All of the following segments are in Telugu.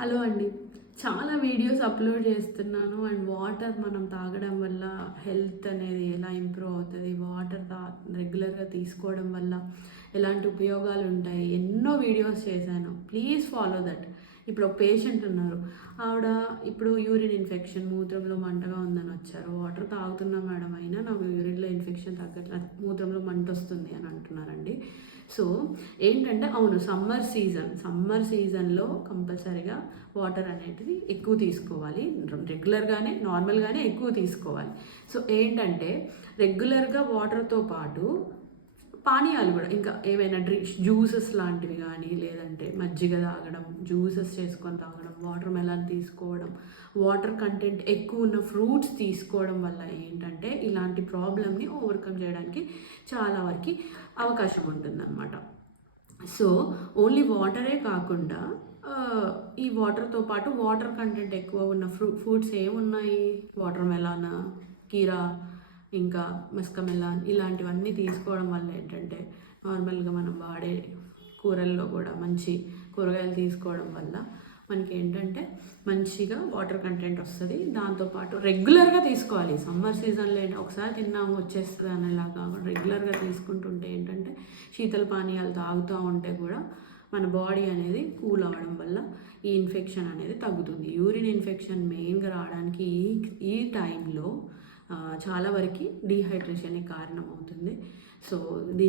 హలో అండి. చాలా వీడియోస్ అప్లోడ్ చేస్తున్నాను. అండ్ వాటర్ మనం తాగడం వల్ల హెల్త్ అనేది ఎలా ఇంప్రూవ్ అవుతుంది, వాటర్ రెగ్యులర్గా తీసుకోవడం వల్ల ఎలాంటి ఉపయోగాలు ఉంటాయి, ఎన్నో వీడియోస్ చేశాను. Please follow that. ఇప్పుడు ఒక పేషెంట్ ఉన్నారు, ఆవిడ ఇప్పుడు యూరిన్ ఇన్ఫెక్షన్, మూత్రంలో మంటగా ఉందని వచ్చారు. వాటర్ తాగుతున్నా మేడం, అయినా నాకు యూరిన్లో ఇన్ఫెక్షన్ తగ్గట్లేదు, మూత్రంలో మంట వస్తుంది అని అంటున్నారండి. సో ఏంటంటే అవును, సమ్మర్ సీజన్లో కంపల్సరీగా వాటర్ అనేటిది ఎక్కువ తీసుకోవాలి. రెగ్యులర్గానే నార్మల్గానే ఎక్కువ తీసుకోవాలి. సో ఏంటంటే రెగ్యులర్గా వాటర్తో పాటు పానీయాలు కూడా, ఇంకా ఏమైనా జ్యూసెస్ లాంటివి కానీ, లేదంటే మజ్జిగ తాగడం, జ్యూసెస్ చేసుకొని తాగడం, వాటర్ మెలన్ తీసుకోవడం, వాటర్ కంటెంట్ ఎక్కువ ఉన్న ఫ్రూట్స్ తీసుకోవడం వల్ల ఏంటంటే ఇలాంటి ప్రాబ్లమ్ని ఓవర్కమ్ చేయడానికి చాలా వరకు అవకాశం ఉంటుందన్నమాట. సో ఓన్లీ వాటరే కాకుండా ఈ వాటర్తో పాటు వాటర్ కంటెంట్ ఎక్కువ ఉన్న ఫ్రూట్స్ ఏమున్నాయి, వాటర్ మెలాన్, కీరా, ఇంకా మస్కమెలాన్, ఇలాంటివన్నీ తీసుకోవడం వల్ల ఏంటంటే నార్మల్గా మనం వాడే కూరల్లో కూడా మంచి కూరగాయలు తీసుకోవడం వల్ల మనకి ఏంటంటే మంచిగా వాటర్ కంటెంట్ వస్తుంది. దాంతోపాటు రెగ్యులర్గా తీసుకోవాలి. సమ్మర్ సీజన్లో ఒకసారి తిన్నాము వచ్చేస్తుంది అనేలా కాకుండా రెగ్యులర్గా తీసుకుంటుంటే ఏంటంటే శీతల పానీయాలు తాగుతూ ఉంటే కూడా మన బాడీ అనేది కూల్ అవ్వడం వల్ల ఈ ఇన్ఫెక్షన్ అనేది తగ్గుతుంది. యూరిన్ ఇన్ఫెక్షన్ మెయిన్గా రావడానికి ఈ టైంలో చాలా వరకు డీహైడ్రేషన్ కారణం అవుతుంది. సో ఇది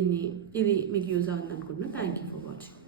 మీకు యూజ్ అవుతుంది అనుకుంటున్నాను. Thank you for watching.